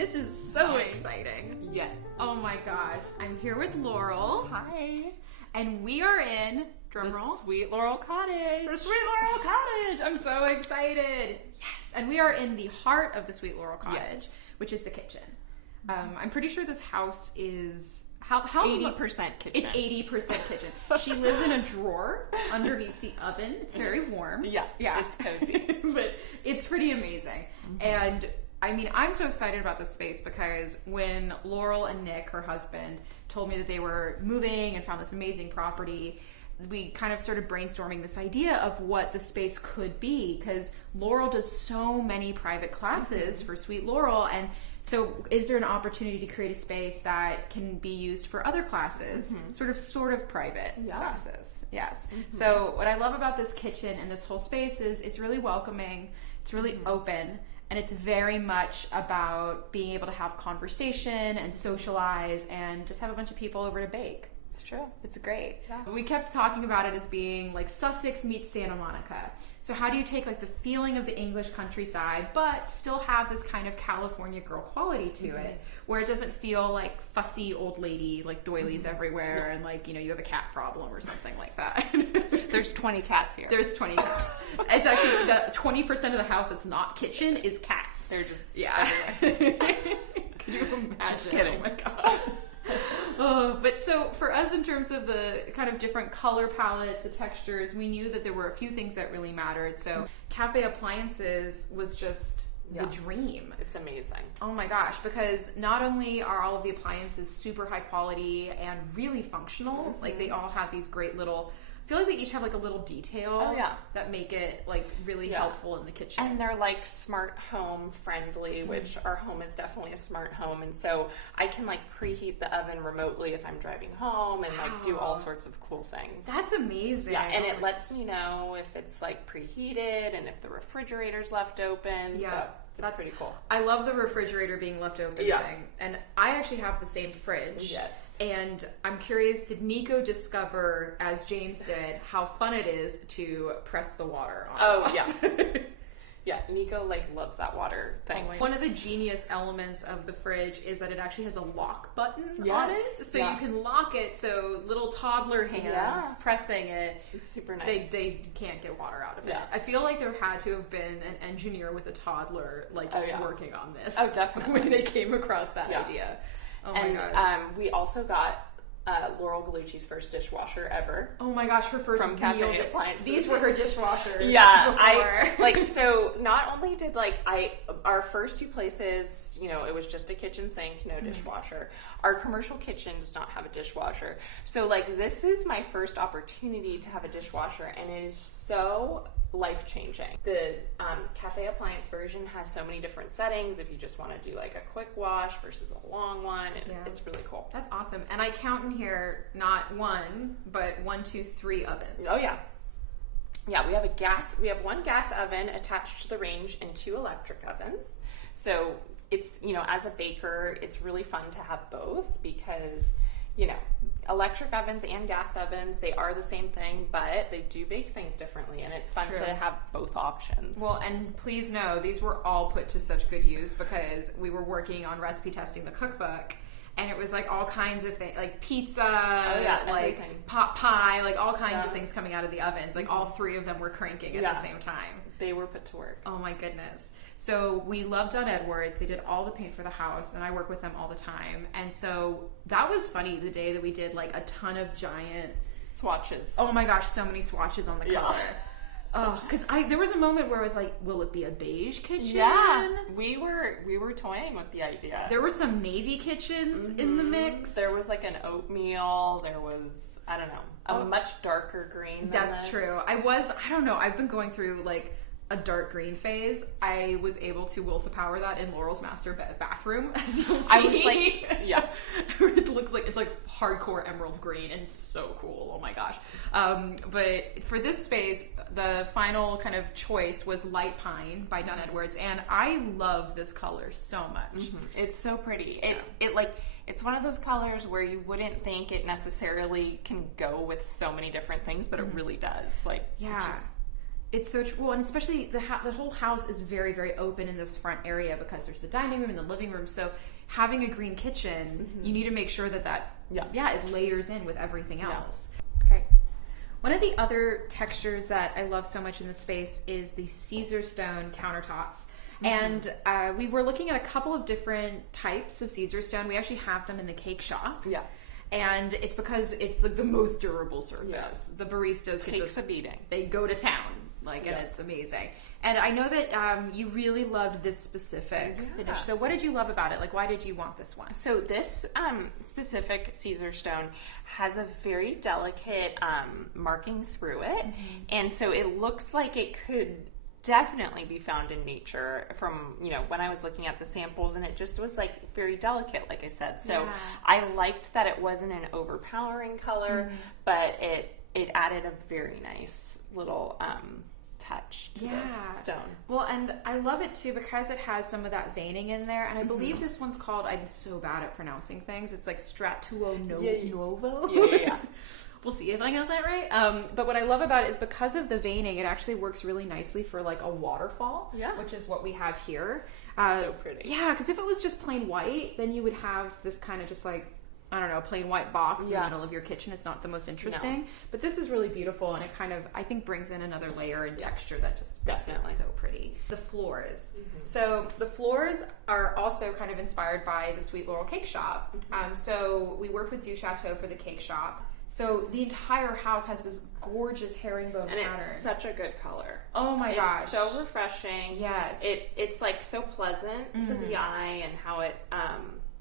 This is so exciting. Yes. Oh my gosh. I'm here with Laurel. Hi. And we are in, drumroll, Sweet Laurel Cottage. the Sweet Laurel Cottage. I'm so excited. Yes. And we are in the heart of the Sweet Laurel Cottage, which is the kitchen. I'm pretty sure this house is... How 80% kitchen. It's 80% kitchen. She lives in a drawer underneath the oven. It's very warm. Yeah. It's cozy. But it's pretty amazing. And I mean, I'm so excited about this space because when Laurel and Nick, her husband, told me that they were moving and found this amazing property, we kind of started brainstorming this idea of what the space could be, because Laurel does so many private classes for Sweet Laurel, and so is there an opportunity to create a space that can be used for other classes, sort of private classes? Yes. So what I love about this kitchen and this whole space is it's really welcoming, it's really open, and it's very much about being able to have conversation and socialize and just have a bunch of people over to bake. It's true. It's great. Yeah. We kept talking about it as being like Sussex meets Santa Monica. So how do you take like the feeling of the English countryside, but still have this kind of California girl quality to it, where it doesn't feel like fussy old lady, like doilies everywhere, and like, you know, you have a cat problem or something like that. There's 20 cats here. There's 20 cats. It's actually the 20% of the house that's not kitchen is cats. They're just everywhere. Can you imagine? Just kidding. Oh my god. But so for us, in terms of the kind of different color palettes, the textures, we knew that there were a few things that really mattered. So Cafe Appliances was just the dream. It's amazing. Oh my gosh, because not only are all of the appliances super high quality and really functional, like they all have these great little, I feel like they each have like a little detail that make it like really helpful in the kitchen. And they're like smart home friendly, which our home is definitely a smart home. And so I can like preheat the oven remotely if I'm driving home and like do all sorts of cool things. That's amazing. Yeah, and it lets me know if it's like preheated and if the refrigerator's left open. Yeah. So that's pretty cool. I love the refrigerator being left open thing. And I actually have the same fridge. Yes. And I'm curious, did Nico discover, as James did, how fun it is to press the water on? Oh, yeah. Yeah, Nico like loves that water thing. One of the genius elements of the fridge is that it actually has a lock button on it. So you can lock it so little toddler hands pressing it. It's super nice. They can't get water out of it. I feel like there had to have been an engineer with a toddler like working on this. Oh, definitely. When they came across that idea. Oh my gosh. And we also got Laurel Gallucci's first dishwasher ever. Oh my gosh, her first from Cafe Appliances. These were her dishwashers. Yeah, before. So not only did our first two places, you know, it was just a kitchen sink, no dishwasher. Our commercial kitchen does not have a dishwasher. So like this is my first opportunity to have a dishwasher, and it is so life-changing. The Cafe Appliance version has so many different settings if you just want to do like a quick wash versus a long one. It's really cool. That's awesome. And I count in here not one, but 1, 2, 3 ovens. Oh yeah. Yeah, we have one gas oven attached to the range and 2 electric ovens. So it's, you know, as a baker, it's really fun to have both because, you know, electric ovens and gas ovens, they are the same thing, but they do bake things differently, and it's fun to have both options. Well, and please know, these were all put to such good use because we were working on recipe testing the cookbook, and it was like all kinds of things, like pizza, like everything. pot pie, like all kinds of things coming out of the ovens. Like all 3 of them were cranking at the same time. They were put to work. Oh my goodness. So we love Dunn Edwards. They did all the paint for the house, and I work with them all the time. And so that was funny the day that we did like a ton of giant swatches. Oh my gosh, so many swatches on the color. Oh, because there was a moment where I was like, will it be a beige kitchen? Yeah, we were toying with the idea. There were some navy kitchens in the mix. There was like an oatmeal. There was, I don't know, a much darker green. That's true. I don't know. I've been going through like a dark green phase. I was able to will to power that in Laurel's master bathroom, as you'll see. I was like, it looks like it's like hardcore emerald green and so cool. Oh my gosh. But for this space, the final kind of choice was Light Pine by Dunn Edwards, and I love this color so much. It's so pretty. It's one of those colors where you wouldn't think it necessarily can go with so many different things, but it really does. It's so true. Well, and especially the whole house is very, very open in this front area because there's the dining room and the living room. So having a green kitchen, you need to make sure that it layers in with everything else. Okay. One of the other textures that I love so much in this space is the Caesar stone countertops. And we were looking at a couple of different types of Caesar stone. We actually have them in the cake shop. Yeah. And it's because it's like the most durable surface. Yeah. The baristas takes a beating. They go to town, and it's amazing. And I know that you really loved this specific finish. So what did you love about it? Like, why did you want this one? So this specific Caesar stone has a very delicate marking through it, and so it looks like it could definitely be found in nature from, when I was looking at the samples, and it just was like very delicate, like I said. So I liked that it wasn't an overpowering color, but it added a very nice little touch to the stone. Well, and I love it too because it has some of that veining in there, and I believe this one's called, I'm so bad at pronouncing things, it's like Stratuo Nuovo. Yeah. We'll see if I got that right. But what I love about it is because of the veining, it actually works really nicely for like a waterfall, which is what we have here. So pretty. Yeah, because if it was just plain white, then you would have this kind of just like, I don't know, plain white box in the middle of your kitchen. It's not the most interesting. No. But this is really beautiful, and it kind of, I think, brings in another layer and texture that just definitely so pretty. The floors. So the floors are also kind of inspired by the Sweet Laurel Cake Shop. So we worked with Du Chateau for the cake shop. So the entire house has this gorgeous herringbone pattern. And it's such a good color. Oh my gosh. It's so refreshing. Yes. It's like so pleasant to the eye, and how it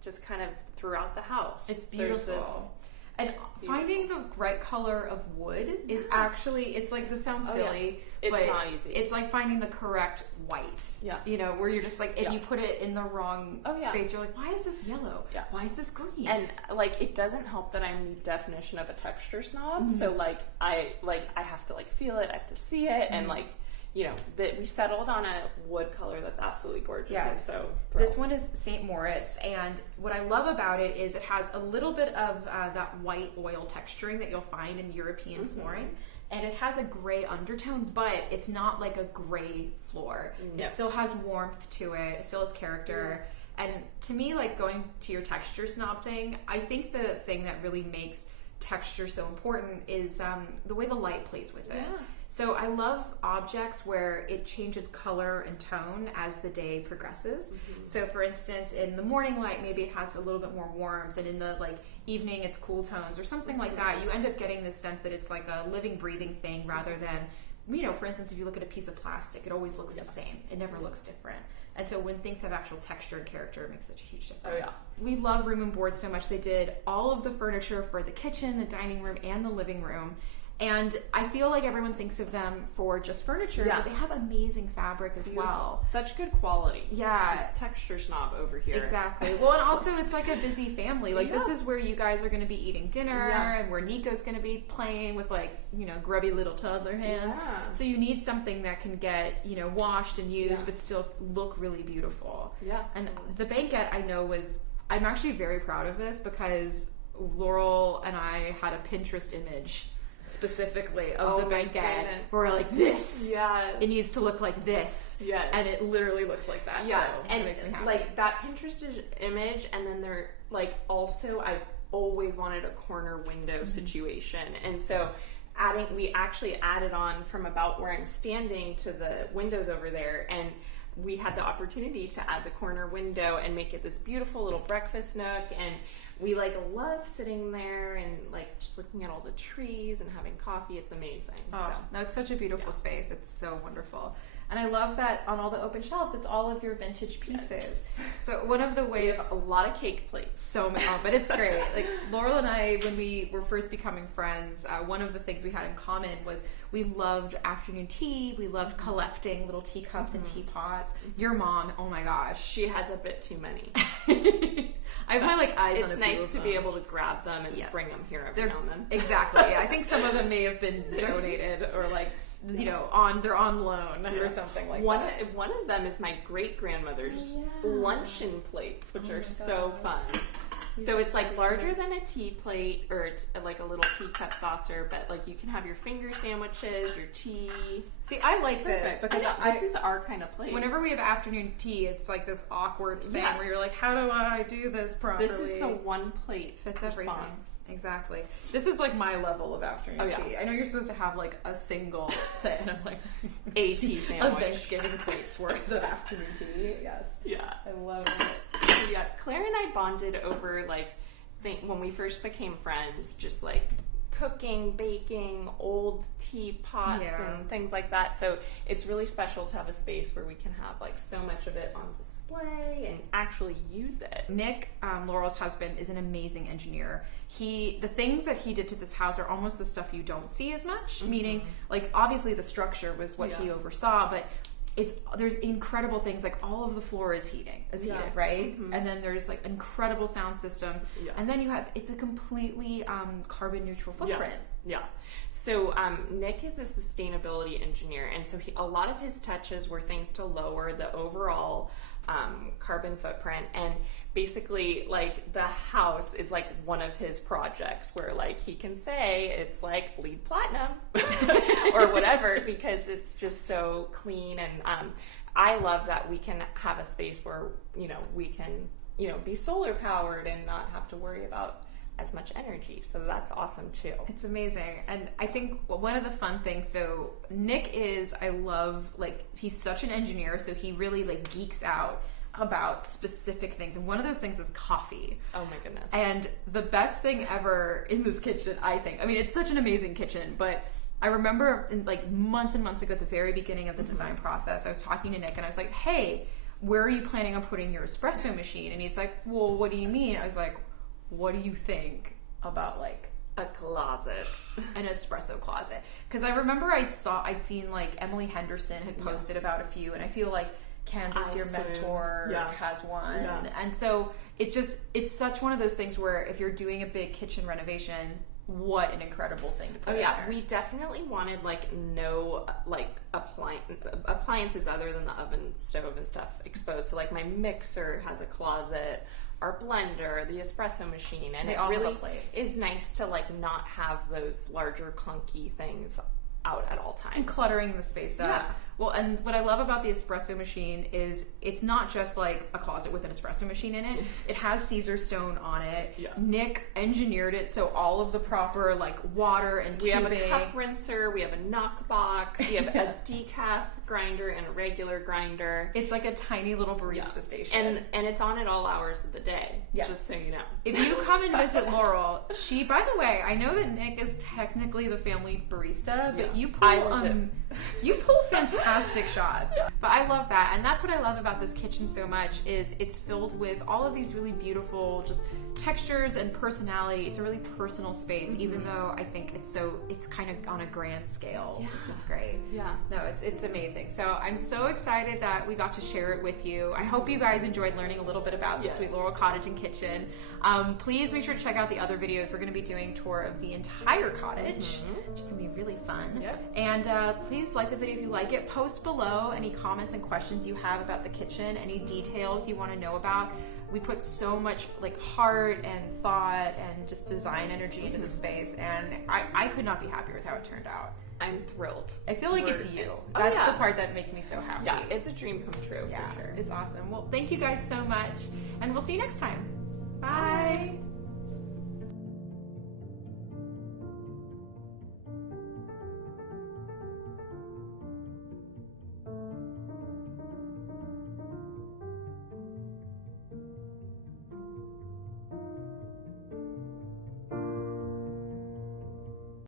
just kind of throughout the house. It's beautiful. And finding the right color of wood is actually, it's like, this sounds silly, it's but not easy. It's like finding the correct white. Yeah. Where you're just like, if you put it in the wrong space, you're like, why is this yellow? Yeah. Why is this green? And like, it doesn't help that I'm the definition of a texture snob. So I have to like feel it, I have to see it, and like, that we settled on a wood color that's absolutely gorgeous. Yes. So this one is St. Moritz, and what I love about it is it has a little bit of that white oil texturing that you'll find in European flooring, and it has a gray undertone, but it's not like a gray floor. No. It still has warmth to it. It still has character. And to me, like, going to your texture snob thing, I think the thing that really makes texture so important is the way the light plays with it. Yeah. So I love objects where it changes color and tone as the day progresses. So for instance, in the morning light, maybe it has a little bit more warmth, and in the like evening, it's cool tones or something like that. You end up getting this sense that it's like a living, breathing thing rather than, for instance, if you look at a piece of plastic, it always looks the same. It never looks different. And so when things have actual texture and character, it makes such a huge difference. We love Room and Board so much. They did all of the furniture for the kitchen, the dining room, and the living room. And I feel like everyone thinks of them for just furniture, but they have amazing fabric as well. Such good quality. Yeah. This texture snob over here. Exactly. Well, and also it's like a busy family. Like this is where you guys are going to be eating dinner, and where Nico's going to be playing with like, grubby little toddler hands. Yeah. So you need something that can get, washed and used, but still look really beautiful. Yeah. And the banquette, I know, I'm actually very proud of this because Laurel and I had a Pinterest image specifically of the banquette where we're like, this it needs to look like this, and it literally looks like that. So and it makes me happy. Like that Pinterest image, and then they're like, also I've always wanted a corner window situation, and so we actually added on from about where I'm standing to the windows over there, and we had the opportunity to add the corner window and make it this beautiful little breakfast nook, and we like love sitting there and like just looking at all the trees and having coffee. It's amazing. Oh, no, it's such a beautiful space. It's so wonderful. And I love that on all the open shelves, it's all of your vintage pieces. Yes. So one of the ways... We have a lot of cake plates. So many, but it's great. Like Laurel and I, when we were first becoming friends, one of the things we had in common was we loved afternoon tea. We loved collecting little teacups and teapots. Your mom, oh my gosh. She has a bit too many. I have my like eyes on a few. It's nice to be able to grab them and bring them here every now and then. Exactly. I think some of them may have been donated or like, they're on loan or something like that. One of them is my great grandmother's luncheon plates, which are so fun. So it's like larger than a tea plate or like a little teacup saucer, but like you can have your finger sandwiches, your tea. See, I like this because this is our kind of plate. Whenever we have afternoon tea, it's like this awkward thing where you're like, how do I do this properly? This is the one plate fits response. everything. Exactly. This is like my level of afternoon tea. I know you're supposed to have like a single thing of like a tea sandwich. A Thanksgiving plate's worth of afternoon tea. Yes. Yeah. I love it. So yeah, Claire and I bonded over like when we first became friends, just like cooking, baking, old teapots and things like that. So it's really special to have a space where we can have like so much of it on display and actually use it. Nick, Laurel's husband, is an amazing engineer. The things that he did to this house are almost the stuff you don't see as much, meaning like obviously the structure was what he oversaw, but there's incredible things like all of the floor is heated, right? And then there's like incredible sound system, and then it's a completely carbon neutral footprint. Yeah. So Nick is a sustainability engineer, and so a lot of his touches were things to lower the overall carbon footprint. And basically, like the house is like one of his projects where like he can say it's like LEED platinum or whatever because it's just so clean. And I love that we can have a space where we can be solar powered and not have to worry about as much energy. So that's awesome too. It's amazing. And I think one of the fun things, so Nick he's such an engineer, so he really like geeks out about specific things. And one of those things is coffee. Oh my goodness. And the best thing ever in this kitchen, I think, I mean, it's such an amazing kitchen, but I remember like months and months ago at the very beginning of the design process, I was talking to Nick and I was like, hey, where are you planning on putting your espresso machine? And he's like, well, what do you mean? I was like, what do you think about like a closet, an espresso closet? Because I remember I'd seen like Emily Henderson had posted about a few, and I feel like Candace, your mentor, has one. And so it's such one of those things where if you're doing a big kitchen renovation, what an incredible thing to put in there. We definitely wanted like no like appliances other than the oven, stove, and stuff exposed. So like my mixer has a closet, our blender, the espresso machine, and it really is nice to like not have those larger clunky things out at all times. And cluttering the space up. Yeah. Well, and what I love about the espresso machine is it's not just like a closet with an espresso machine in it. It has Caesar stone on it. Yeah. Nick engineered it so all of the proper like water and tubing. We have a cup rinser, we have a knock box, we have a decaf grinder and a regular grinder. It's like a tiny little barista station. And it's on at all hours of the day, just so you know. If you come and visit Laurel, by the way, I know that Nick is technically the family barista, but you pull fantastic shots. But I love that, and that's what I love about this kitchen so much is it's filled with all of these really beautiful just textures and personality. It's a really personal space, even though I think it's kind of on a grand scale, which is great. Yeah. No, it's amazing. So I'm so excited that we got to share it with you. I hope you guys enjoyed learning a little bit about the Sweet Laurel Cottage and Kitchen. Please make sure to check out the other videos. We're going to be doing a tour of the entire cottage, which is going to be really fun. Yep. And please like the video if you like it. Post below any comments and questions you have about the kitchen, any details you want to know about. We put so much like heart and thought and just design energy into the space, and I could not be happier with how it turned out. I'm thrilled. I feel like it's you. That's the part that makes me so happy. Yeah, it's a dream come true for sure. It's awesome. Well, thank you guys so much, and we'll see you next time. Bye.